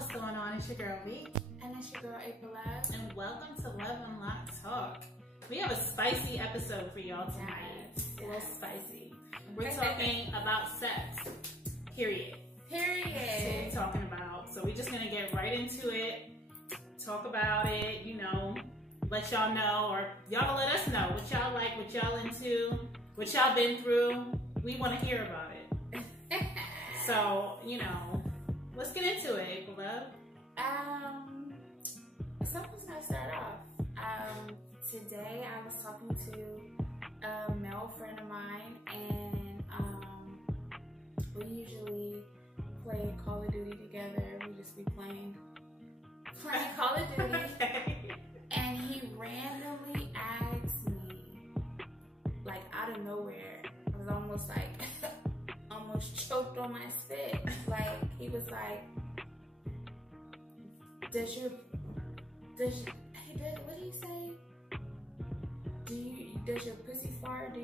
what's going on? It's your girl Vee. And it's your girl April Love. And welcome to Love Unlocked Talk. We have a spicy episode for y'all tonight. Yes. A little spicy. We're talking about sex. Period. That's what we're talking about. So we're just gonna get right into it. Talk about it, let y'all know, or y'all let us know what y'all like, what y'all into, what y'all been through. We want to hear about it. So, let's get into it, April Love. Something's gonna start off. Today I was talking to a male friend of mine, and we usually play Call of Duty together. We just be playing Call of Duty. Okay. And he randomly asked me, like out of nowhere, I was almost choked on my spit. Like, he was like, what did he say? Does your pussy fart?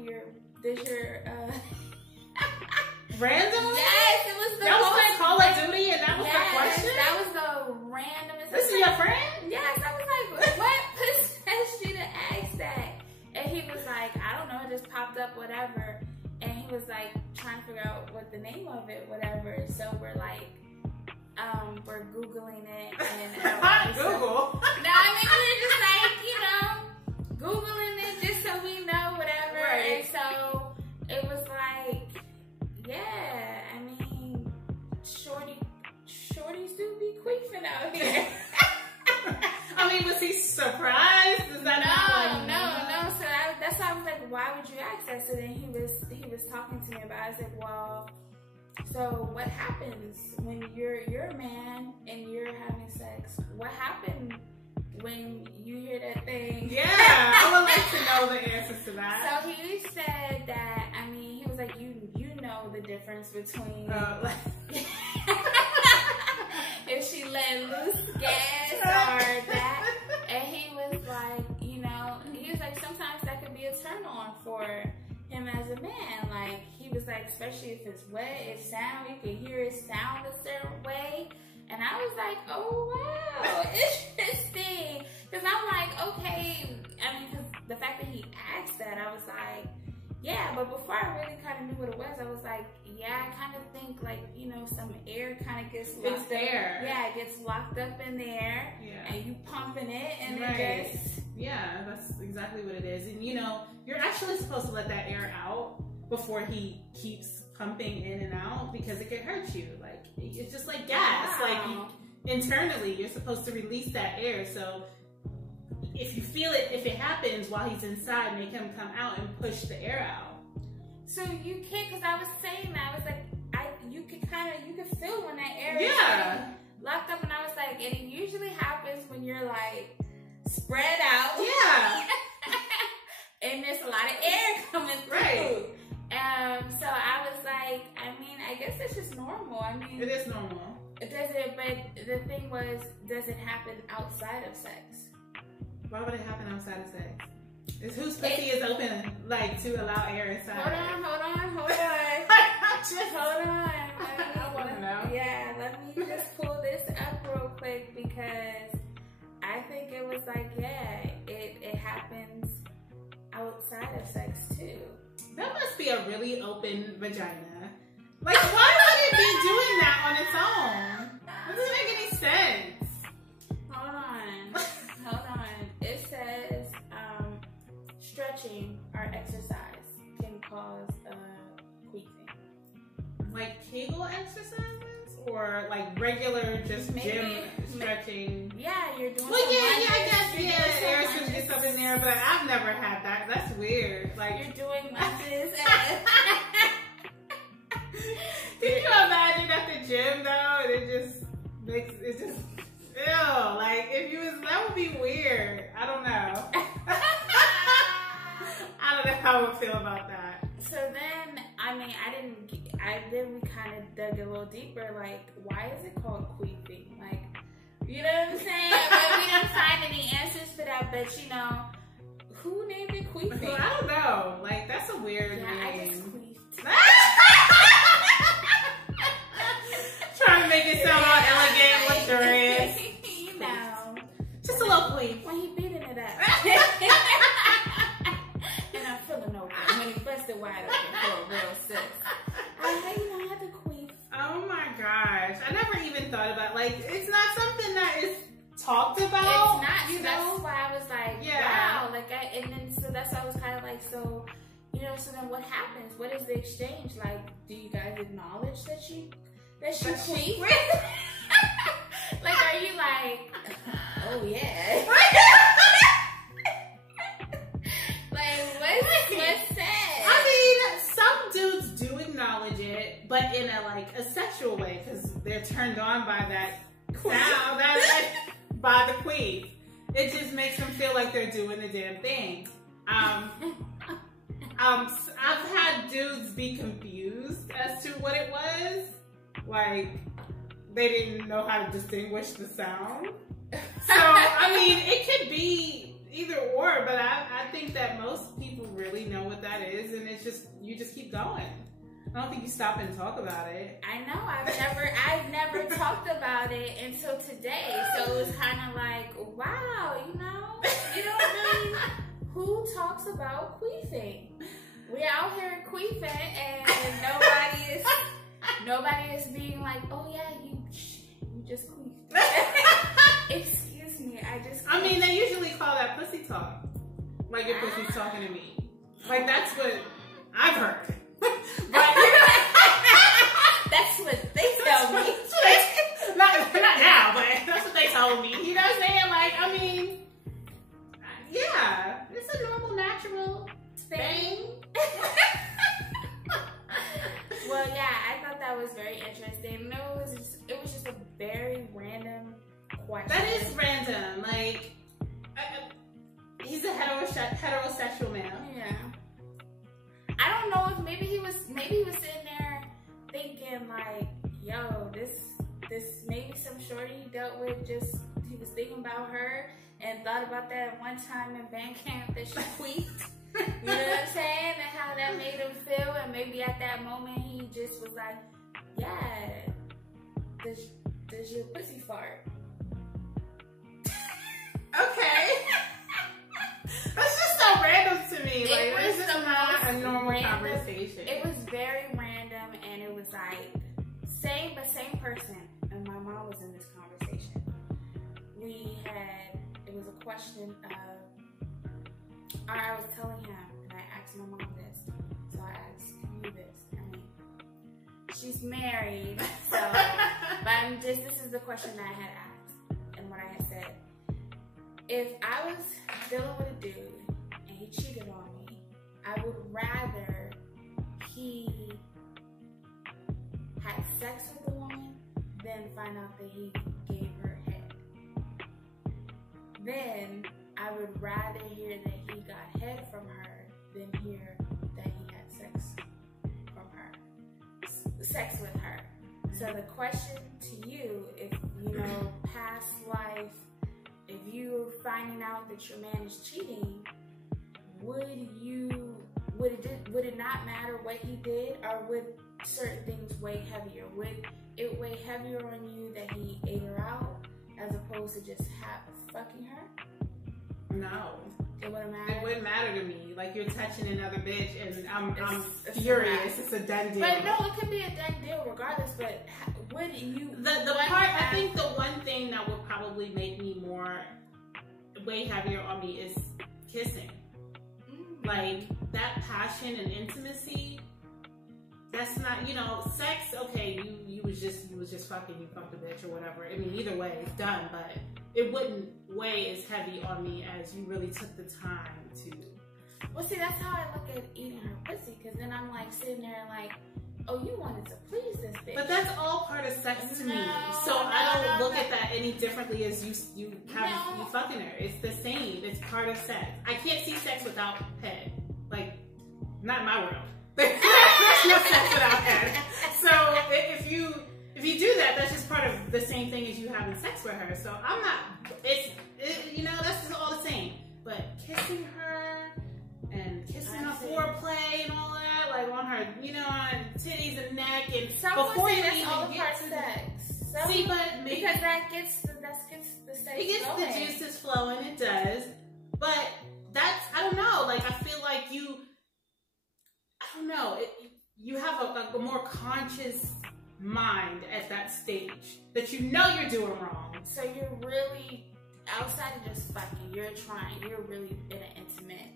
Random? Yes, it was the that was like Call of Duty, and that was the question? That was the randomest. This is your friend? Yes, I was like, what possessed you to ask that? And he was like, I don't know, it just popped up, whatever. And he was like trying to figure out what the name of it, whatever. So we're like, we're Googling it. And Google? No, I mean, we're just like, Googling it just so we know, whatever. Right. And so it was like, yeah, I mean, shorties do be queefing out here. I mean, was he surprised? Is that No. So that's why I was like, why would you ask that? So then he was talking to me about it. I said, well, so what happens when you're a man and you're having sex? What happened when you hear that thing? Yeah, I would like to know the answers to that. So he said that, I mean, he was like, you know the difference between if she let loose gas or that. And he was like, sometimes that could be a turn on for him as a man. Like, he was like, especially if it's wet, you can hear it sound a certain way. And I was like, oh wow, interesting. Because I'm like, okay, I mean, because the fact that he asked that, I was like, yeah, but before I really kind of knew what it was, I was like, yeah, I kind of think like, some air kind of gets locked up. Yeah, it gets locked up in there, and you pumping it, and it just... Yeah, that's exactly what it is. And you're actually supposed to let that air out before he keeps pumping in and out, because it can hurt you. Like, it's just like gas. Wow. Like, internally, you're supposed to release that air. So if you feel it, if it happens while he's inside, make him come out and push the air out. So you can't, because I was saying that, I was like, you could feel when that air is locked up, and I was like, and it usually happens when you're like spread out. Yeah. And there's a lot of air coming through. Right. So I was like, I mean, I guess it's just normal. I mean, it is normal. But the thing was, does it happen outside of sex? Why would it happen outside of sex? Whose pussy is open, like, to allow air inside? Hold on. Hold on. I want to know. Yeah, let me just pull this up real quick, because I think it was like, it happens outside of sex too. That must be a really open vagina. Like, why would it be doing that on its own? That doesn't make any sense. Hold on. It says stretching or exercise can cause queefing. Like Kegel exercises? Or like regular just gym stretching? Yeah, you're doing there's some good stuff in there, but I've never had that. That's weird. Like, you're doing lunges. Can you imagine at the gym though? And it just ew. Like, that would be weird. I don't know. I don't know how I would feel about that. So then, then we kind of dug a little deeper, like, why is it called queefing? Like, you know what I'm saying? But we didn't find any answers for that, but who named it queefing? Well, I don't know. Like, that's a weird name. I just queefed. Trying to make it sound all elegant, luxurious. gosh. I never even thought about, like, it's not something that is talked about. It's not. You So know? that's why I was like, wow. Like, and then, so that's why I was kind of like, so, you know, so then what happens? What is the exchange? Like, do you guys acknowledge that she queef? Like, are you like, oh yeah? Like, what's said? I mean, some dudes do acknowledge it, but in a sexual way, because they're turned on by that sound, by the queef. It just makes them feel like they're doing the damn thing. I've had dudes be confused as to what it was. Like, they didn't know how to distinguish the sound. So, I mean, it could be either or, but I think that most people really know what that is, and it's just, you just keep going. I don't think you stop and talk about it. I know, I've never talked about it until today, so it was kind of like, wow, you know really, who talks about queefing? We're out here queefing, and nobody is being like, oh yeah, you just queefed. Excuse me, I just queefed. I mean, they usually call that pussy talk. Like, your pussy's talking to me. Like, that's what I've heard. But that's what they tell me. not now, but that's what they told me. You know what I'm saying? Like, I mean, yeah, it's a normal, natural thing. Well, yeah, I thought that was very interesting. No, it was just a very random question. That is random. Like, he's a heterosexual male. Yeah. I don't know if maybe he was sitting there thinking like, yo, this maybe some shorty he dealt with, just he was thinking about her and thought about that one time in band camp that she queefed. You know what I'm saying? And how that made him feel, and maybe at that moment he just was like, yeah, does your pussy fart? Okay. That's just so random to me. Like, this is not a normal conversation. It was very random, and it was like, same person. And my mom was in this conversation. It was a question of, or I was telling him, and I asked my mom this, so I asked you this. I mean, she's married, so, but this is the question that I had asked, and what I had said. If I was dealing with a dude and he cheated on me, I would rather he had sex with the woman than find out that he gave her head. Then I would rather hear that he got head from her than hear that he had sex with her. So the question to you, if you know past life, if you're finding out that your man is cheating, would it not matter what he did, or would certain things weigh heavier? Would it weigh heavier on you that he ate her out as opposed to just fucking her? No. It wouldn't matter. It wouldn't matter to me. Like, you're touching another bitch, and I'm furious. It's a done deal. But no, it could be a done deal regardless. But would you? I think the one thing that would probably make me way heavier on me is kissing. Like, that passion and intimacy. That's not, sex. Okay, you was just fucking, you fucked a bitch or whatever. I mean, either way, it's done. But it wouldn't weigh as heavy on me as you really took the time to. Well, see, that's how I look at eating her pussy. Because then I'm like sitting there like, oh, you wanted to please this bitch. But that's all part of sex to me. So I don't look at that any differently as you fucking her. It's the same. It's part of sex. I can't see sex without head. Like, not in my world. There's no sex without head. So if you do that, that's just part of the same thing as you having sex with her. So I'm not. That's just all the same. But kissing her and kissing her foreplay and all that, like on her, on titties and neck, and before you even get to sex. See, but because that gets the sex. It gets the juices flowing. It does, but I don't know. Like, I feel like you have a more conscious mind at that stage that you know you're doing wrong. So you're really, outside of just fucking, you're really in an intimate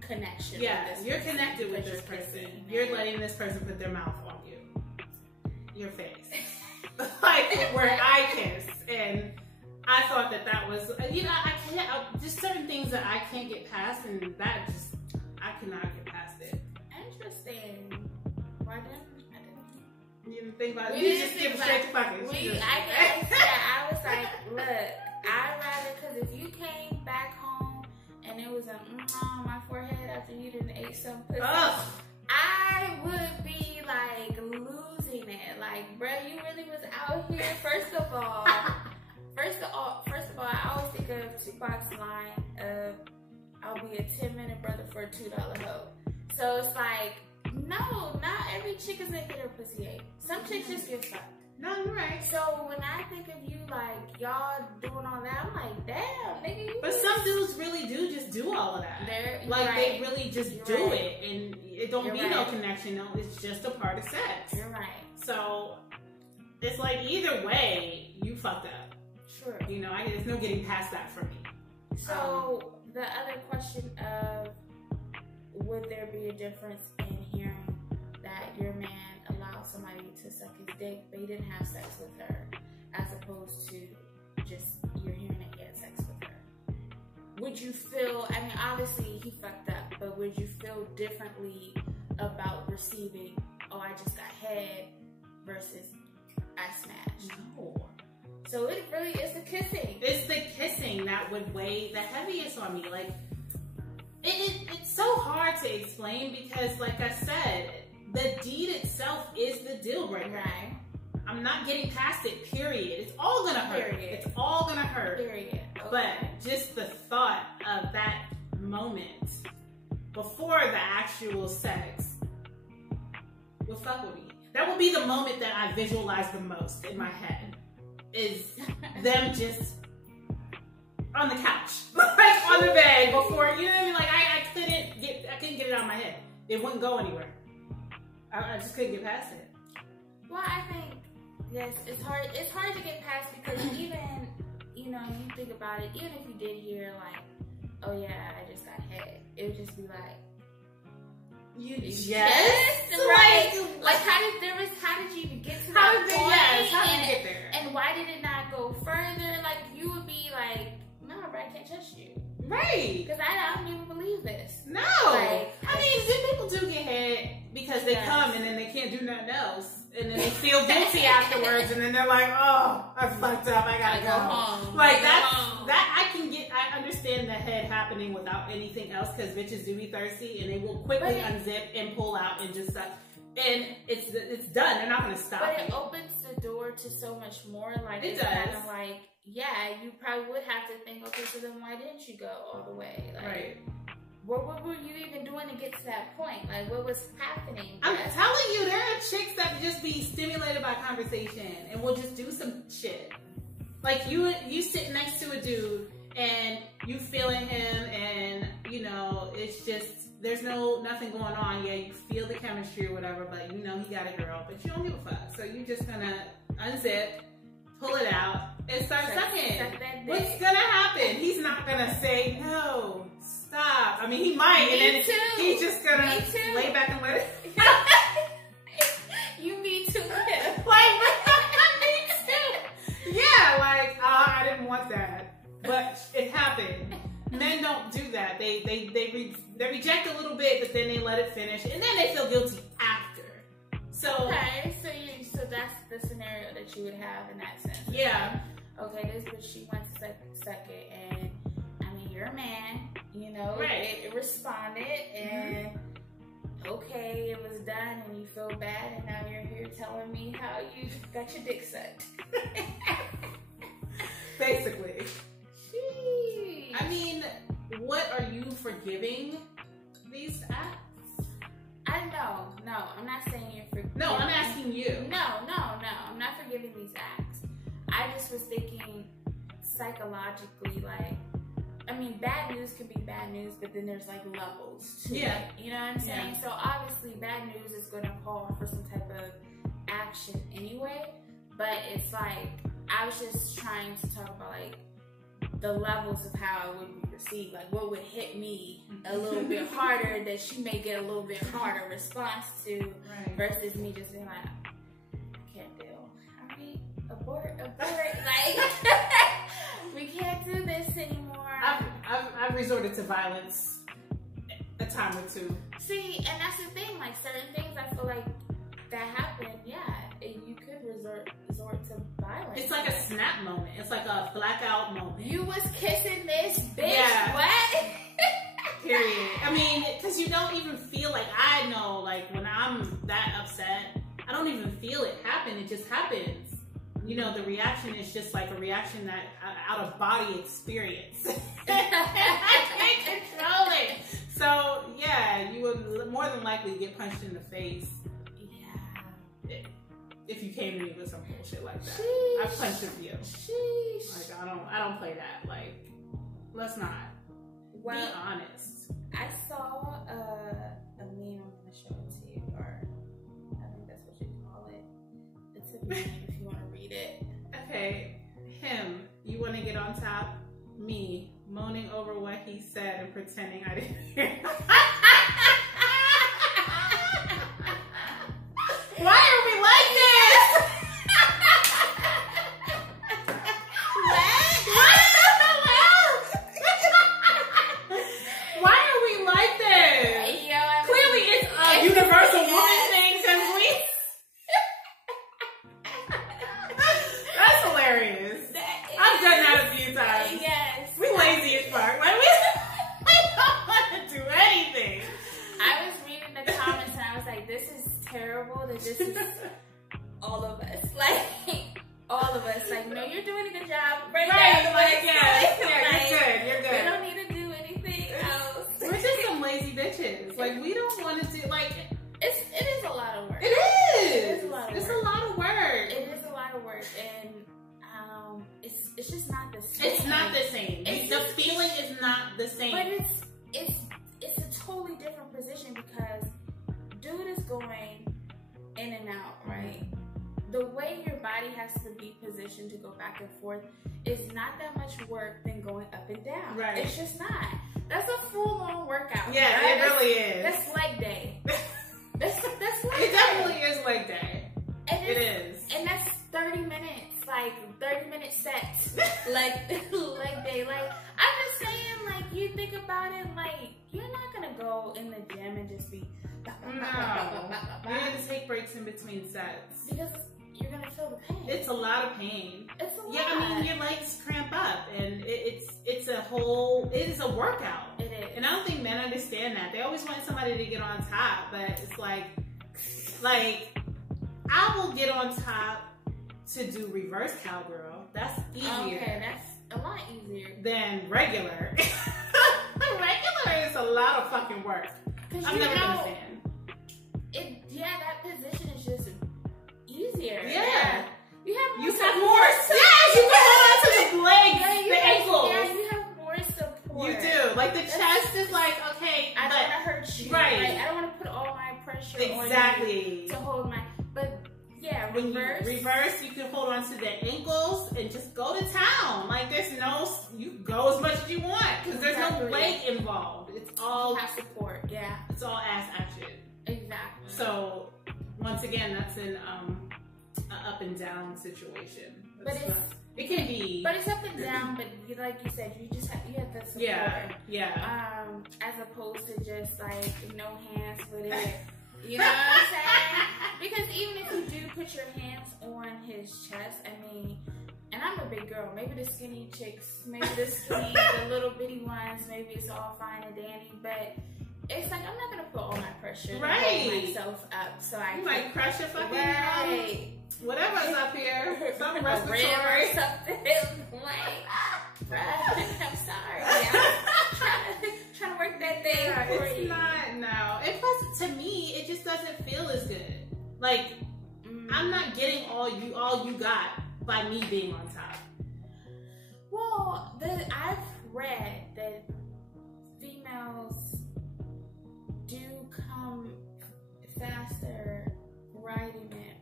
connection. Yeah, with this you're person connected with this you're person. kissing, You're letting this person put their mouth on you. Your face. Like where I kiss. And I thought that was, you know, I can't, just certain things that I can't get past, and that just, I cannot get past it. Interesting. Why didn't you didn't think about it? You just skip straight to fucking. I was like, look, I'd rather, because if you came back home and it was a on my forehead after you didn't ate some pussy, I would be like losing it. Like, bro, you really was out here. First of all, I always think of Tupac's line of, "I'll be a 10-minute brother for a $2 hoe." So it's like, no, not every chick is gonna get her pussy ate. Some chicks just get fucked. No, you're right. So when I think of you, like, y'all doing all that, I'm like, damn, nigga. But some dudes really do just do all of that. They really just do it, and it don't be no connection. No, it's just a part of sex. You're right. So it's like either way, you fucked up. Sure. You know, there's no getting past that for me. So the other question of, would there be a difference in hearing that your man allowed somebody to suck his dick, but he didn't have sex with her, as opposed to just you're hearing that he had sex with her? Would you feel, I mean, obviously he fucked up, but would you feel differently about receiving, oh, I just got head, versus I smashed? No. So it really is the kissing. It's the kissing that would weigh the heaviest on me. Like, it's so hard to explain because, like I said, the deed itself is the deal breaker. Right. I'm not getting past it, period. It's all gonna hurt. Period. It's all gonna hurt. Period. Okay. But just the thought of that moment before the actual sex will fuck with me. That will be the moment that I visualize the most in my head. Is them just on the couch, like on the bed before, you know what I mean? Like I couldn't get it out of my head. It wouldn't go anywhere. I just couldn't get past it. Well, I think, yes, it's hard to get past because even, you know, you think about it, even if you did hear like, oh yeah, I just got head, it would just be like, you just like how did you even get to that point? Yes, how did you get there? And why did it not go further? Like you would be like, no, bro, I can't trust you. Right. Because I don't even believe this. No. Like, I mean, people do get head because they come and then they can't do nothing else. And then they feel guilty afterwards and then they're like, oh, I fucked up, I gotta go home. Like I understand the head happening without anything else because bitches do be thirsty and they will quickly unzip and pull out and just suck. And it's done. They're not gonna stop. But it opens the door to so much more. Like it it's does. kind of like, yeah, you probably would have to think, okay, so then why didn't you go all the way? Like, right. What were you even doing to get to that point? Like, what was happening? I'm telling you, there are chicks that just be stimulated by conversation and will just do some shit. Like you sit next to a dude and you feeling him and, you know, it's just, there's nothing going on. Yeah, you feel the chemistry or whatever, but you know he got a girl, but you don't give a fuck. So you're just gonna unzip, pull it out, and start sucking. What's gonna happen? He's not gonna say, no, stop. I mean, he might, and then he's just gonna lay back and let it. You me too. Like, me too. Yeah, like, I didn't want that, but it happened. Men don't do that. They reject a little bit, but then they let it finish, and then they feel guilty after. So okay, so that's the scenario that you would have in that sense. Yeah. Like, okay, this bitch, she went to suck it, and I mean, you're a man, you know, right? It responded, and okay, it was done, and you feel bad, and now you're here telling me how you got your dick sucked. Basically. I mean, what are you forgiving these acts? No, I'm not saying you're forgiving. No, I'm asking you. No, I'm not forgiving these acts. I just was thinking psychologically, like, I mean, bad news can be bad news, but then there's like levels to it. You know what I'm saying? So obviously bad news is going to call for some type of action anyway. But it's like, I was just trying to talk about like the levels of how it would be received. Like what would hit me a little bit harder that she may get a little bit harder response to, right. versus me just being like, I can't deal. All right, abort. Like, we can't do this anymore. I've resorted to violence a time or two. See, and that's the thing. Like certain things, I feel like that happen. Yeah, you could resort to violence. It's like a snap moment. It's like a blackout moment. You was kissing this bitch. Yeah. What? Period. I mean, because you don't even feel like, I know, like when I'm that upset, I don't even feel it happen. It just happens. You know, the reaction is just like a reaction, that out of body experience. I can't control it. So yeah, you would more than likely get punched in the face. Yeah. If you came to me with some bullshit like that. Sheesh. I punched a few. Sheesh. Like I don't play that. Like, let's not. Well, be honest. I saw a meme. I'm gonna show it to you, or I think that's what you call it. It's a meme if you want to read it. Okay, him. You want to get on top? Me moaning over what he said and pretending I didn't hear. Why are we like this? Why are we like this? Clearly it's a universal woman thing, because we... That's hilarious. I've done that a few times. Yes. We lazy as fuck. Like, we don't want to do anything. I was reading the comments and I was like, this is terrible that this is all of us. Like, all of us. Like, no, you're doing a good job. Right now. Like, yeah, you're good. You're good. We don't need to do anything else. We're just some lazy bitches. Like, we don't want to do, like... It is a lot of work. It is. It is a lot of work. It's a lot of work. It is a lot of work. And it's just not the same. It's not the same. The feeling is not the same. But it's a totally different position, because dude is going in and out, right? The way your body has to be positioned to go back and forth is not that much work than going up and down. Right. It's just not. That's a full-on workout. Yeah, right? it really is. That's leg day. That's leg day. It definitely is leg day. And it is. And that's 30 minutes, like 30-minute sets, like leg day. Like, I'm just saying, like, you think about it, like, you're not gonna go in the gym and just be. No. You need to take breaks in between sets. Because you're gonna feel the pain. It's a lot of pain. It's a lot. Yeah, I mean, your legs cramp up, and it is a workout. It is. And I don't think men understand that. They always want somebody to get on top, but it's like I will get on top to do reverse cowgirl. That's easier. Okay, that's a lot easier than regular. Regular is a lot of fucking work. I'm never gonna fan. That position is just easier. Yeah. You have more support. Yes, you can hold on to the legs, the ankles. Yeah, you have more support. You do. Like the chest is like, okay, I don't want to hurt you. Right. Like, I don't want to put all my pressure on you to hold my. But yeah, when you reverse, you can hold on to the ankles and just go to town. Like you go as much as you want, because there's no leg involved. It's all support. Yeah. It's all ass action. Exactly. So once again, that's an up and down situation. It can be. But it's up and down. But like you said, you have the support. Yeah. As opposed to just like no hands with it. You know what I'm saying? Because even if you do put your hands on his chest, I mean, and I'm a big girl. Maybe the skinny chicks, maybe the little bitty ones, maybe it's all fine and dandy, but it's like, I'm not gonna put all my pressure and hold myself up, so I might crush your fucking whatever's up here, some respiratory something. Like, I'm sorry, I'm trying to work that thing for you. It's not, no. And plus, to me, it just doesn't feel as good. Like, I'm not getting all you got by me being on top. Well, I've read that females do come faster riding it.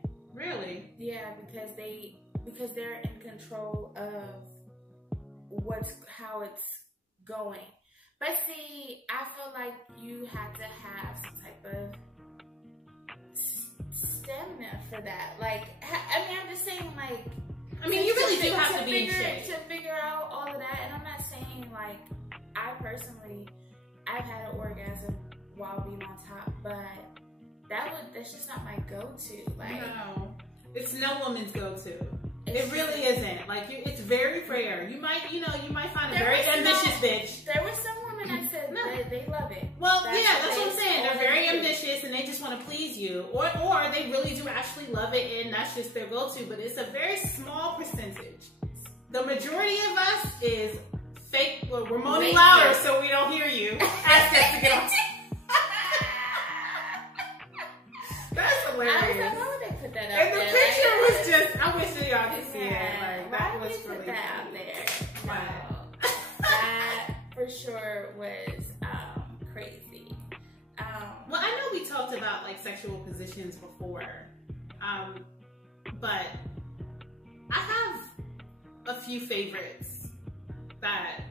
Really? Yeah, because they're in control of how it's going. But see, I feel like you have to have some type of stamina for that. Like, I mean, I'm just saying, like, I mean, you really do have to be in shape to figure out all of that. And I'm not saying, like, I've had an orgasm while being on top, but that's just not my go-to. Like, no, it's no woman's go-to. It really isn't. Like, it's very rare. You might find a very ambitious bitch. There were some women that said that they love it. Well, that's what I'm saying. They're very ambitious and they just want to please you, or they really do actually love it and that's just their go-to. But it's a very small percentage. The majority of us is fake. Well, we're moaning louder so we don't hear you. Ask us to get on. That's hilarious. I don't know they put that out and there. The picture was just, I wish that y'all could see it. Like, that was put really that out funny. there. No, that for sure was crazy. Well, I know we talked about like sexual positions before, but I have a few favorites that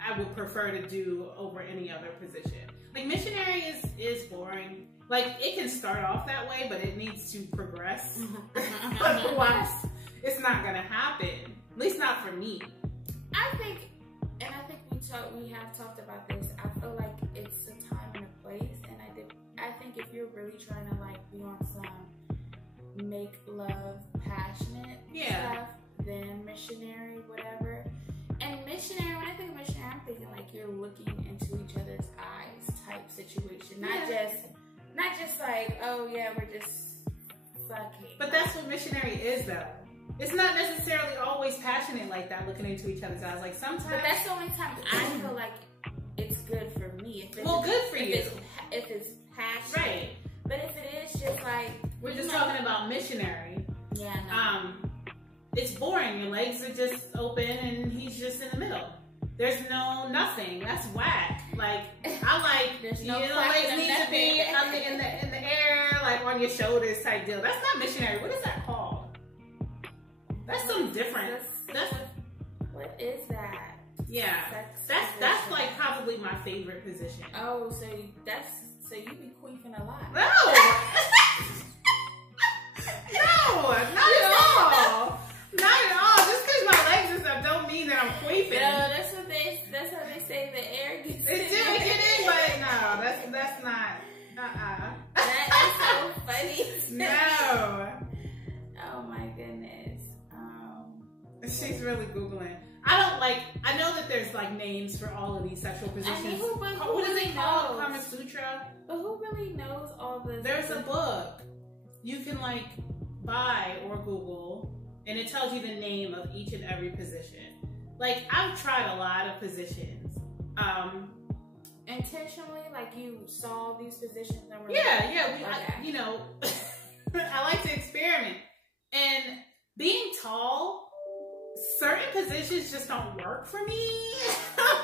I would prefer to do over any other position. Like missionary is boring. Like, it can start off that way, but it needs to progress. Otherwise, it's not gonna happen. At least not for me. I think we have talked about this. I feel like it's a time and a place, and I think if you're really trying to like be on some make love passionate stuff, then missionary, whatever. And missionary, when I think of missionary, I'm thinking like you're looking into each other's eyes type situation, not just like, oh yeah, we're just fucking. But that's what missionary is, though. It's not necessarily always passionate like that, looking into each other's eyes. Like sometimes. But that's the only time I feel like it's good for me. Good for you. If it's passionate. Right. But if it is just like. We're just talking about missionary. Yeah, no. It's boring. Your legs are just open and he's just in the middle. There's nothing. That's whack. Like, I like, there's no your legs need to be in the air, like on your shoulders type deal. That's not missionary. What is that called? That's something different. What is that? Yeah. That's like probably my favorite position. Oh, so you be queefing a lot. No! No, not at all. Not at all. Just because my legs and stuff don't mean that I'm queefing. No, that's how they say the air gets in. It did get in, but no, that's not. That is so funny. No. Oh my goodness. She's really Googling. I know that there's like names for all of these sexual positions. What is it called? Kama Sutra? But who really knows all this? There's a book you can like buy or Google, and it tells you the name of each and every position. Like, I've tried a lot of positions. Intentionally, like you saw these positions and were I like to experiment. And being tall, certain positions just don't work for me.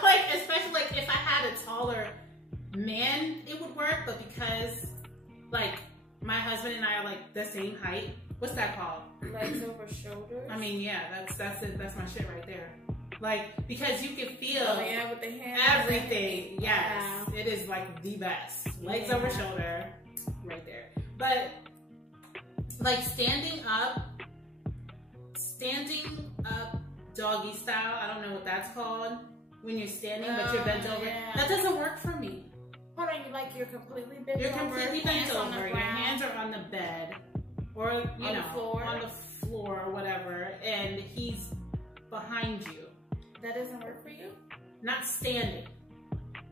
Like, especially like if I had a taller man, it would work. But because like my husband and I are like the same height, what's that called? Legs over shoulders. I mean, yeah, that's it. That's my shit right there. Like, because you can feel with the hands, everything. Yes, it is like the best. Legs over shoulder, right there. But like standing up doggy style. I don't know what that's called. When you're standing but you're bent over, that doesn't work for me. Hold on, you're completely bent over. You're completely bent over. Your hands are on the bed, or on the floor or whatever, and he's behind you. That doesn't work for you? Not standing.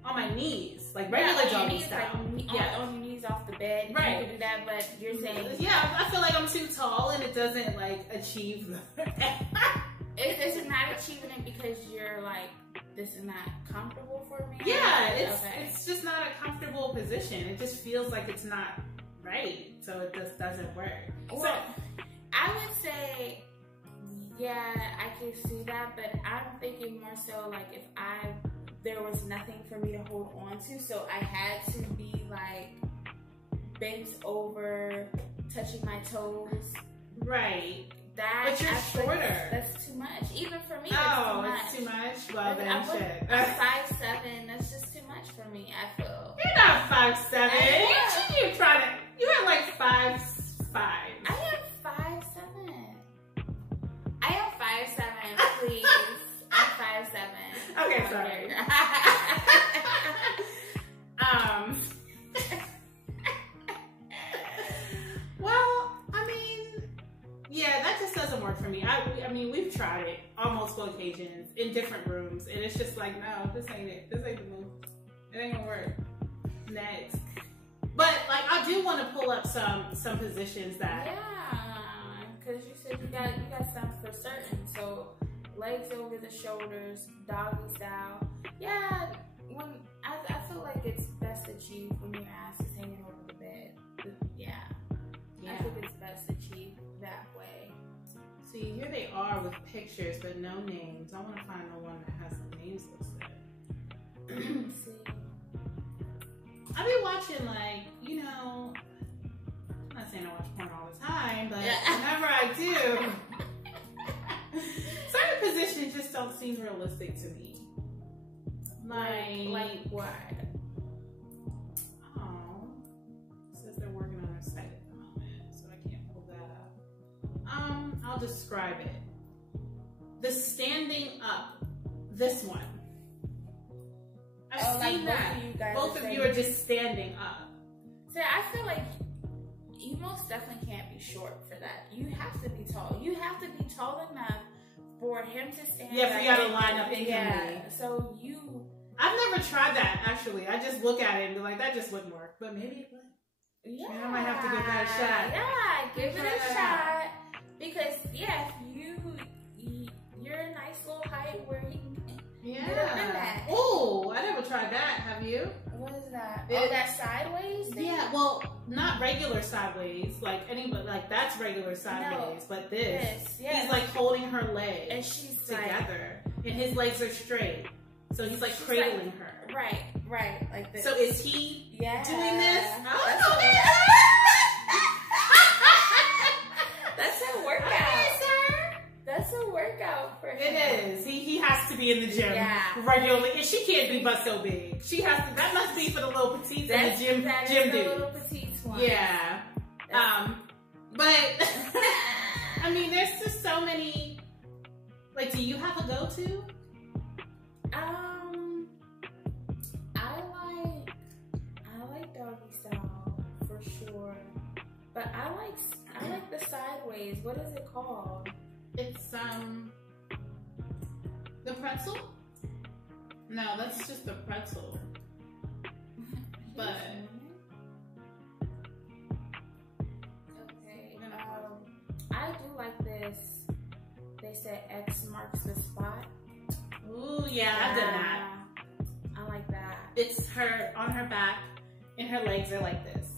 On my knees. Like regular doggy style. Like on your knees off the bed. Right. You can do that, but you're saying... Yeah, I feel like I'm too tall and it doesn't like achieve the... Is it not achieving it because you're like, this is not comfortable for me? Yeah, it's just not a comfortable position. It just feels like it's not right. So it just doesn't work. Well, so I would say... Yeah, I can see that, but I'm thinking more so like if there was nothing for me to hold on to, so I had to be like bent over, touching my toes, Right. That but you're shorter. That's too much. Even for me, it's too much? Well, then shit. I'm 5'7". That's just too much for me, I feel. You're not 5'7". You're like 5'5". I am 5'7". I am 5'7", please. I'm 5'7". Okay, sorry. Well, I mean, yeah, that just doesn't work for me. I mean, we've tried it on multiple occasions in different rooms, and it's just like, no, this ain't it. This ain't the move. It ain't gonna work. Next. But like, I do want to pull up some positions that. Yeah, because you said you got some for certain. So legs over the shoulders, doggy style. Yeah, when I feel like it's best achieved when your ass is hanging over the bed. Yeah. I think it's best achieved that way. See, here they are with pictures but no names. I want to find the one that has the names listed. See. I be watching, like, you know, I'm not saying I watch porn all the time, but whenever I do, certain positions just don't seem realistic to me. Like what? Oh, it says they're working on their site at the moment, so I can't pull that up. I'll describe it. The standing up, this one. I've seen that. Both of you are just standing up. So I feel like you most definitely can't be short for that. You have to be tall. You have to be tall enough for him to stand. Yeah, for you to line up evenly. Yeah. So you. I've never tried that, actually. I just look at it and be like, that just wouldn't work. But maybe it would. Yeah. I might have to give that a shot. Yeah, give it a shot. Because, yeah, you're a nice little height where you can get up in that. Oh, I never tried that. Have you? What is that? That sideways thing? Yeah, well, not regular sideways. Like that's regular sideways. No, but this. Yes. He's like holding her legs and she's together. And his legs are straight. So he's like cradling her. Right, like this. So is he doing this? That's a workout. Okay, sir. That's a workout for him. It is. He has to be in the gym regularly. And she can't be but so big. She has to. That must be for the little petites in the gym. That gym is dude. the little petites one. Yeah. But I mean, there's just so many. Like, do you have a go-to? I like doggy style for sure, but I like the sideways. What is it called? It's the pretzel. No, that's just the pretzel. But okay, I do like this. They said X marks the spot. Ooh, yeah, I've done that. I like that. It's her on her back, and her legs are like this.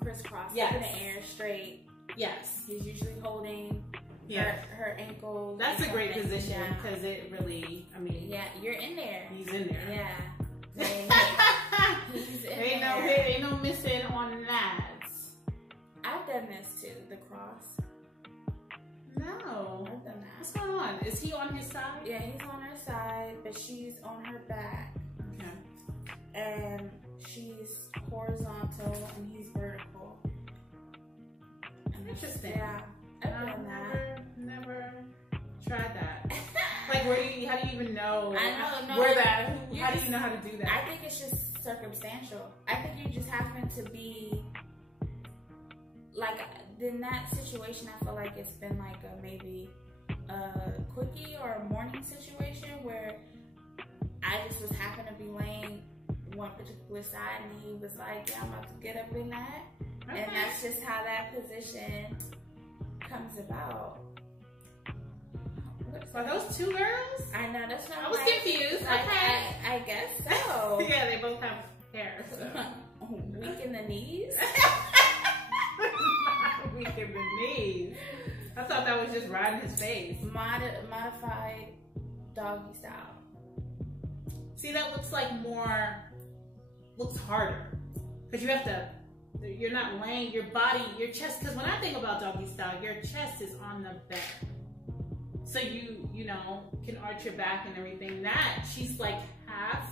Crisscross in the air, straight. Yes. He's usually holding her ankle. That's a great position because it really, I mean. Yeah, you're in there. He's in there. Yeah. He's in there. Ain't no missing on that. I've done this too, the cross. No. I've done that. What's going on? Is he on his side? Yeah, he's on her side, but she's on her back. Okay. And she's horizontal and he's vertical. And interesting. Yeah. I've done that. Never tried that. Like, how do you even know? I know. Where that? How do you know how to do that? I think it's just circumstantial. I think you just happen to be like in that situation. I feel like it's been like maybe a quickie or a morning situation where I just was happen to be laying one particular side, and he was like, "Yeah, I'm about to get up in that," and that's just how that position comes about. Are those two girls? I know, that's not. I was confused. Okay, I guess so. Yeah, they both have hair. So. Weak in the knees. Weak in the knees. I thought that was just riding his face. Modified doggy style. See, that looks like looks harder. Because you have to you're not laying your body, your chest, because when I think about doggy style, your chest is on the bed. So you know, can arch your back and everything. That, she's like half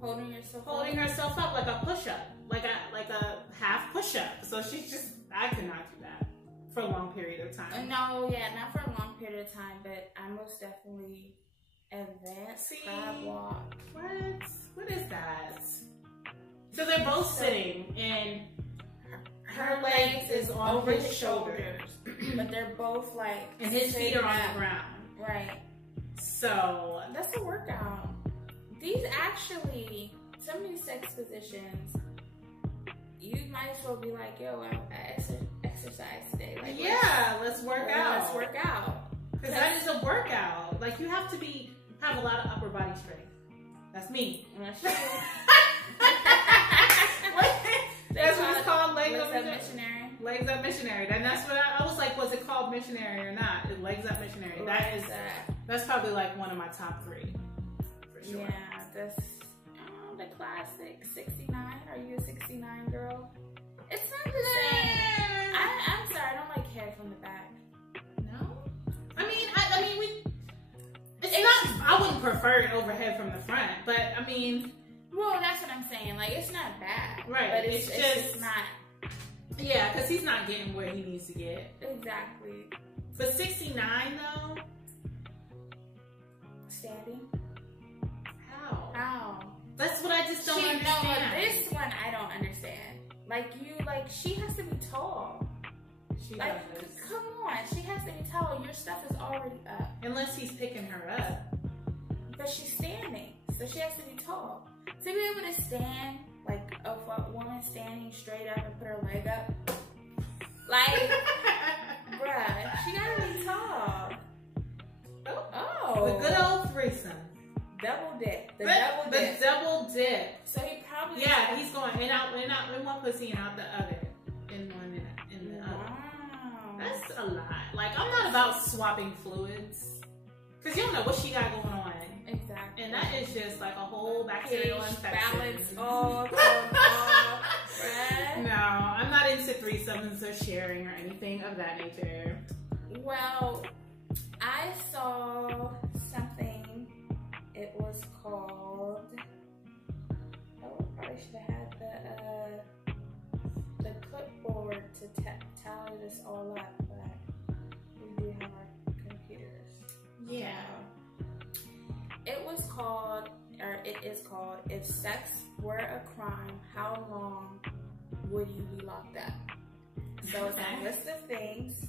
holding herself up like a push-up. Like a half push-up. So she's just, I could not do that for a long period of time. No, yeah, not for a long period of time, but I most definitely advanced crab walk. What is that? So they're both sitting, and her legs is on over his shoulders. But they're both like, and his feet are on the ground. Right. So that's a workout. These actually, some of these sex positions, you might as well be like, yo, I exercise today. Like, yeah, let's work out. Let's work out. Because that is a workout. Like, you have to have a lot of upper body strength. That's me. That's what it's called, legs up missionary. Legs up missionary. And that's what I was like, was it called missionary or not? Legs up missionary. That's probably like one of my top 3. For sure. Yeah, that's the classic 69. Are you a 69 girl? It's not the same. I'm sorry, I don't like hair from the back. No? I mean, it's not, I wouldn't prefer it overhead from the front, but I mean. Well, that's what I'm saying. Like, it's not bad. Right. But it's just not. Yeah, because he's not getting where he needs to get. Exactly. But 69 though? Standing? How? That's what I just don't understand. No, this one I don't understand. She has to be tall. She does. Come on. She has to be tall. Your stuff is already up. Unless he's picking her up. But she's standing. So she has to be tall. To be able to stand, like a woman standing straight up and put her leg up. Like, bruh, she gotta be tall. Oh. The good old threesome. Double dip. The double dip. So he probably... Yeah, he's going in one pussy and out the other. In one and in the other. That's a lot. Like, I'm not about swapping fluids. Because you don't know what she got going on. Exactly. And that is just like a whole bacterial infection. Balance No, I'm not into threesomes or sharing or anything of that nature. Well, I saw something. It was called. Oh, I probably should have had the clipboard to tally this all up, but we do have our computers. Yeah. It was called, or it is called, If Sex Were a Crime, How Long Would You Be Locked Up? So it's a list of things,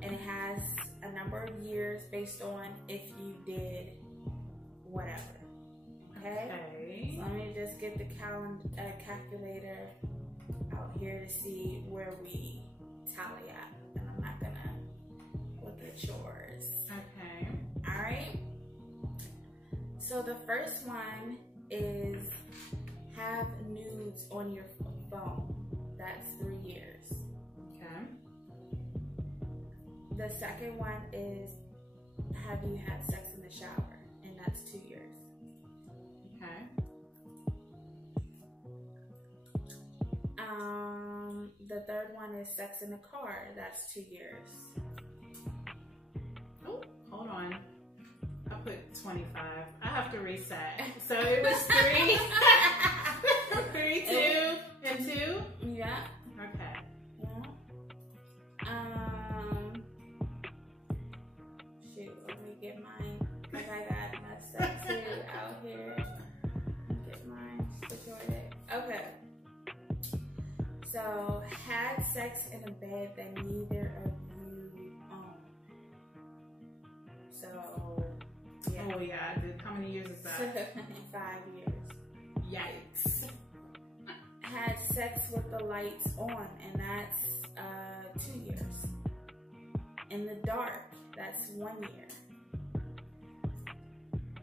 and it has a number of years based on if you did whatever. Okay? So let me just get the calculator out here to see where we tally at. And I'm not gonna look at yours. Okay. Alright? So the first one is have nudes on your phone. That's 3 years. Okay. The second one is have you had sex in the shower? And that's 2 years. Okay. The third one is sex in the car. That's 2 years. Oh, hold on. I put 25. I have to reset. So it was 3. 3, 2, and 2? Yeah. Okay. Yeah. Shoot, let me get mine. Because I got my stuff too out here. Get mine situated. Okay. So, had sex in a bed that neither of you own. So, yeah. Oh yeah, I did. How many years is that? 5 years. Yikes. Had sex with the lights on, and that's 2 years. In the dark, that's 1 year.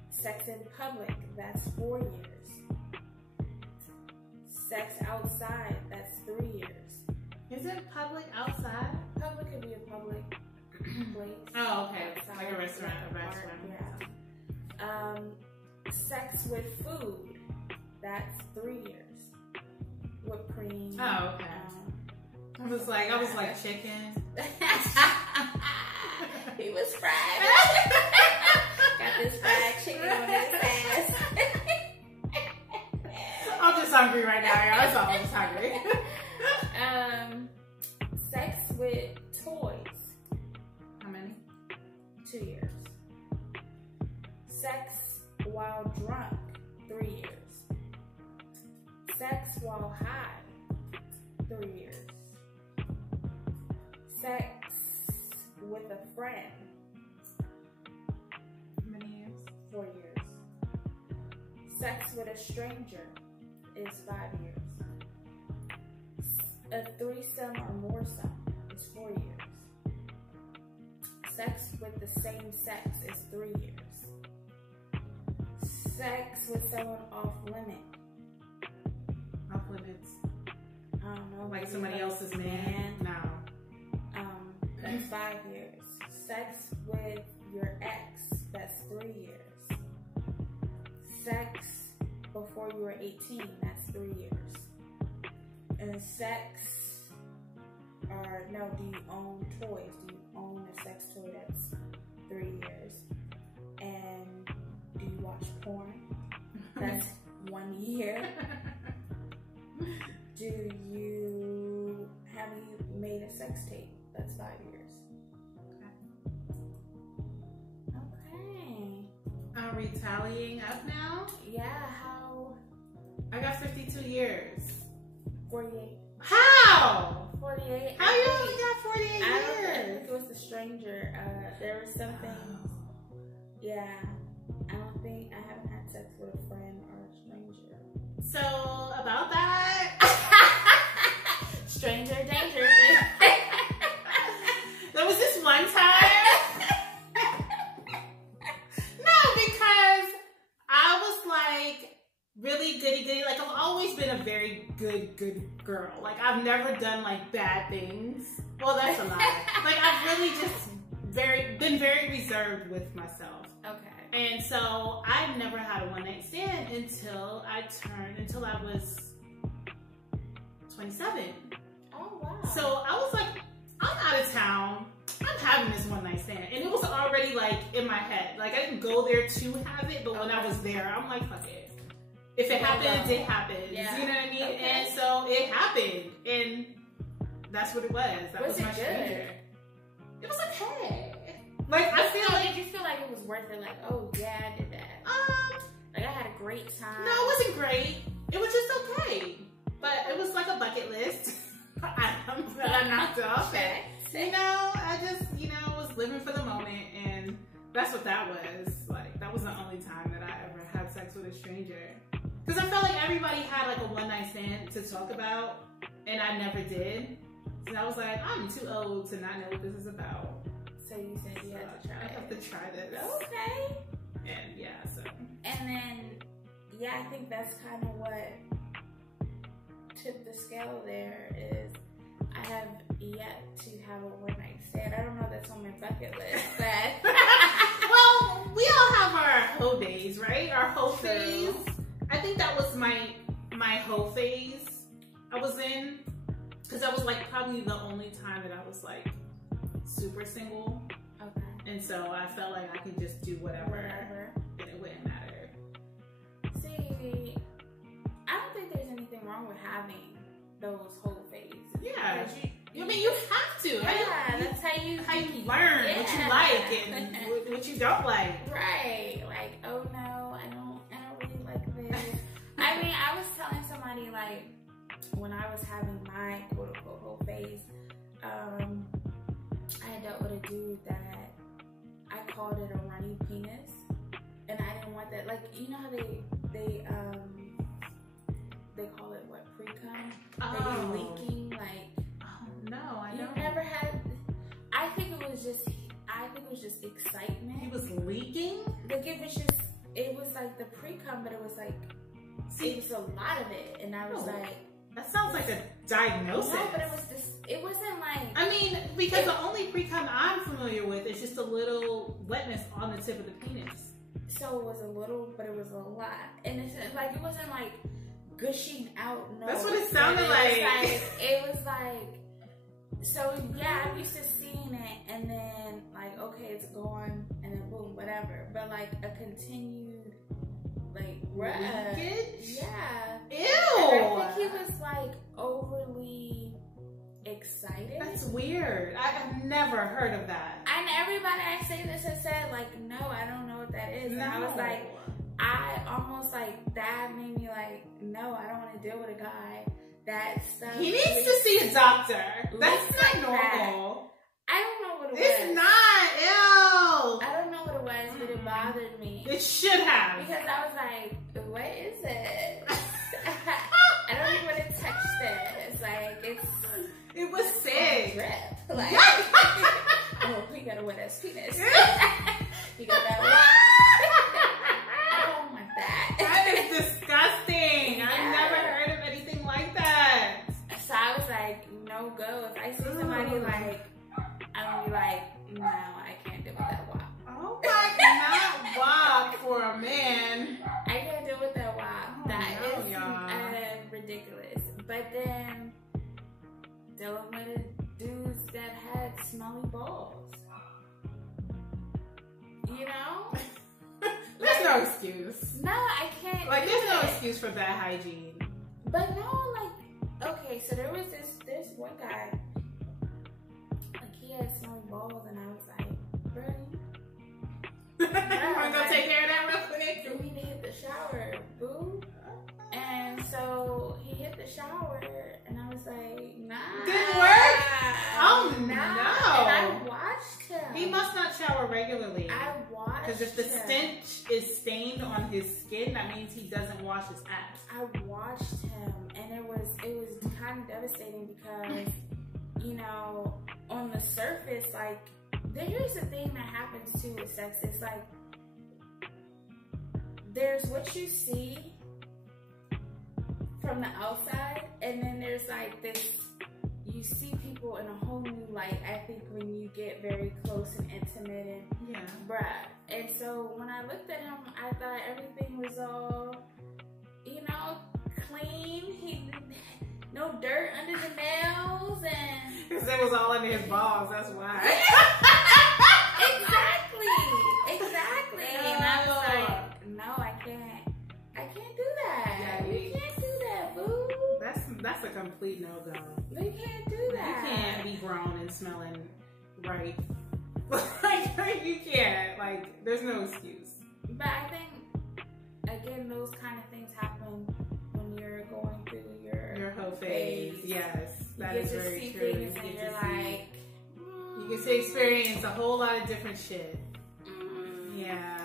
Sex in public, that's 4 years. Sex outside, that's 3 years. Is it public outside? Public could be a public place. Oh, okay. Outside, Like a restaurant, yeah. Sex with food, that's 3 years. Whipped cream. Oh, okay. I was like chicken. He was fried. Got this fried chicken on his ass. I'm just hungry right now, y'all. That's all. I'm just hungry. Sex with toys. How many? 2 years. Sex while drunk. 3 years. Sex while high. 3 years. Sex with a friend. How many years? 4 years. Sex with a stranger is 5 years. A threesome or more some is 4 years. Sex with the same sex is 3 years. Sex with someone off limit. Off limits. I don't know. Like somebody else's man? No. That's 5 years. Sex with your ex, that's 3 years. Sex before you were 18, that's 3 years. And sex, or no, do you own toys? Do you own a sex toy? That's 3 years. And do you watch porn? That's 1 year. Have you made a sex tape? That's 5 years. Okay. Are we tallying up now? Yeah, how? I got 52 years. 48. How? 48. How you only got 48 I years? think it was the stranger. There was something. Yeah. I haven't had sex with a friend or a stranger. So, about that. Stranger danger. There was this one time. No, because I was like really goody. Like, I've always been a very good girl. Like, I've never done like bad things. Well, that's a lie. Like, I've really just been very reserved with myself. Okay. And so I never had a one-night stand until I was 27. Oh, wow. So I was like, I'm out of town. I'm having this one-night stand. And it was already like in my head. Like, I didn't go there to have it, but when I was there, I'm like, fuck it. If it happens, it happens. Yeah. You know what I mean? Okay. And so it happened. And that's what it was. That was my stranger. It was okay. Like, I feel like... Did you feel like it was worth it? Like, oh, yeah, I did that. Like, I had a great time. No, it wasn't great. It was just okay. But it was like a bucket list item that I knocked off. Okay. You know, I just, was living for the moment, and that's what that was. Like, that was the only time that I ever had sex with a stranger. Because I felt like everybody had like a one-night stand to talk about, and I never did. So I was like, I'm too old to not know what this is about. So you said you had to try it. I have to try this. Okay. And yeah, so. And then, yeah, I think that's kind of what tipped the scale there is I have yet to have a one-night stand. I don't know if that's on my bucket list, but... Well, we all have our hoe days, right? Our hoe True. phase. I think that was my hoe phase I was in. Because that was like probably the only time that I was like super single. Okay. And so I felt like I could just do whatever. And it wouldn't matter. See, I don't think there's anything wrong with having those whole phases. Yeah. I mean, you have to. Yeah, that's how you learn what you like and what you don't like. Right. Like, oh no, I don't really like this. I mean, I was telling somebody like when I was having my quote unquote whole phase, I had dealt with a dude that I called it a runny penis, and I didn't want that. Like, you know how they call it what, pre-cum? Oh. They be leaking, like. Oh no, I You don't. never had. I think it was just excitement. He was leaking. Like it was like the pre-cum, but it was like it was a lot of it, and I was like. That sounds like a diagnosis. No, but it wasn't like... I mean, because the only pre-cum I'm familiar with is just a little wetness on the tip of the penis. So it was a little, but it was a lot. And it's like, it wasn't like gushing out. No. That's what it sounded like. It was like, So yeah, I'm used to seeing it, and then like, okay, it's gone, and then boom, whatever. But like a continued, like, leakage? Yeah. Ew. And I think he was like overly excited. That's weird. I've never heard of that. And everybody I say this has said like, no, I don't know what that is. No. And I was like, I almost like that made me like, no, I don't want to deal with a guy. That stuff. He needs to see a doctor. That's not like normal. that. I don't know what it was. It's not. Ew. I don't know what it was, but it bothered me. It should have. Because I was like, what is it? I don't even want to touch this. Like, it was sick. Drip. Like, oh, we gotta wear that penis. You got that one? I don't want that. That is disgusting. Yeah. I've never heard of anything like that. So I was like, no go. If I see somebody like, I'm gonna be like, no, I can't deal with that walk. Oh my, not walk for a man. I can't deal with that walk. Oh, that no, is ridiculous. But then dealing with dudes that had smelly balls. You know? There's no excuse. No, I can't. Like, there's no excuse for bad hygiene. But no, like, okay, so there was this one guy, like, he had smelly balls, and I was like, bro, you wanna go take care of that real quick? you need to hit the shower, boo. And so he hit the shower, and I was like, nah. Didn't work? Oh, nah. no. And I watched him. He must not shower regularly. I watched Because if the him. stench is stained on his skin, that means he doesn't wash his ass. I watched him, and it was kind of devastating because, you know, on the surface, like, here's the thing that happens too with sex. It's like, there's what you see from the outside, and then there's like this, you see people in a whole new light, I think, when you get very close and intimate and Yeah. bruh. And so when I looked at him, I thought everything was all, you know, clean. No dirt under the nails, and Because it was all under his balls, that's why. Exactly. And I was like, no, I can't do that. Yeah, we can't do that, boo. That's a complete no-go. We can't do that. You can't be grown and smelling right. Like, you can't. Like, there's no excuse. But I think, again, those kind of things happen when you're going through your whole phase. Yes, that is very true. Things and you're like, you get to experience a whole lot of different shit. Yeah.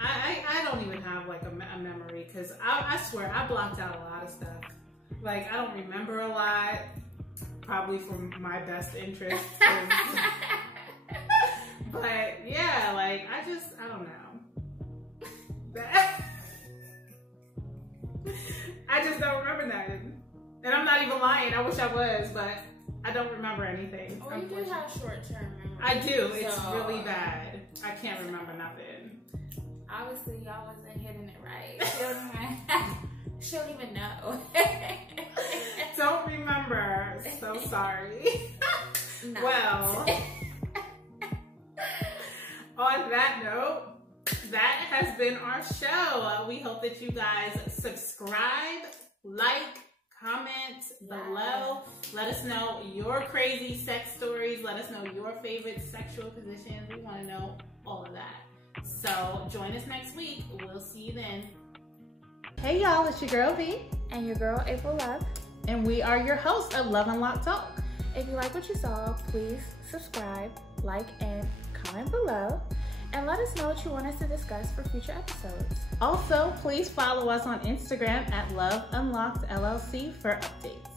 I don't even have like a memory, because I swear I blocked out a lot of stuff. Like, I don't remember a lot, probably for my best interest. But yeah, like, I don't know. I just don't remember that. And I'm not even lying. I wish I was, but I don't remember anything. Oh, you do have short-term memory. I do. It's really bad. I can't remember nothing. Obviously, y'all wasn't hitting it right. She don't even know. Don't remember. So sorry. No. Well, on that note, that has been our show. We hope that you guys subscribe, like, comment below. Let us know your crazy sex stories. Let us know your favorite sexual positions. We want to know all of that. So join us next week. We'll see you then. Hey y'all, it's your girl Vee. And your girl April Love. And we are your hosts of Love Unlocked Talk. If you like what you saw, please subscribe, like, and comment below. And let us know what you want us to discuss for future episodes. Also, please follow us on Instagram at Love Unlocked LLC for updates.